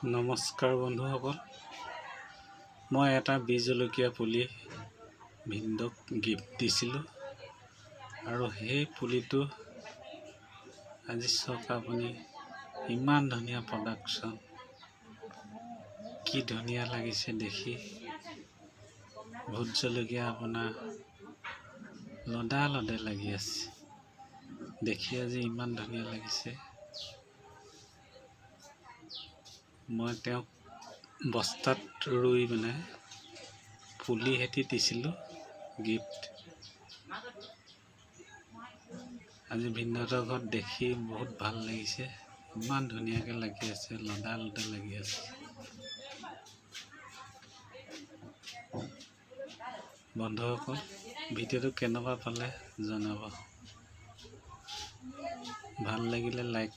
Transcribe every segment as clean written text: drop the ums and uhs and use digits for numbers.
নমস্কাৰ বন্ধুসকল, মই এটা বীজ জলকীয়া পুলি ভিন্দক গিফ্ট দিছিলোঁ আৰু সেই পুলিটো আজি চাওক আপুনি, ইমান ধুনীয়া প্ৰডাকশ্যন, কি ধুনীয়া লাগিছে দেখি। ভোট জলকীয়া আপোনাৰ লদা লদে লাগি আছে, দেখি আজি ইমান ধুনীয়া লাগিছে। মই তেওঁক বস্তাত ৰুই পুলি হেতি দিছিলোঁ গিফ্ট। আজি ভিন্নতৰ ঘৰত দেখি বহুত ভাল লাগিছে, ইমান ধুনীয়াকৈ লাগি আছে, লদা লদা লাগি আছে। বন্ধুসকল, ভিডিঅ'টো কেনেকুৱা পালে জনাব, ভাল লাগিলে লাইক।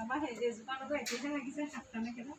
আমাৰ সেই জোপা লগত একেহে লাগিছে, সাতটা নে কেইটা।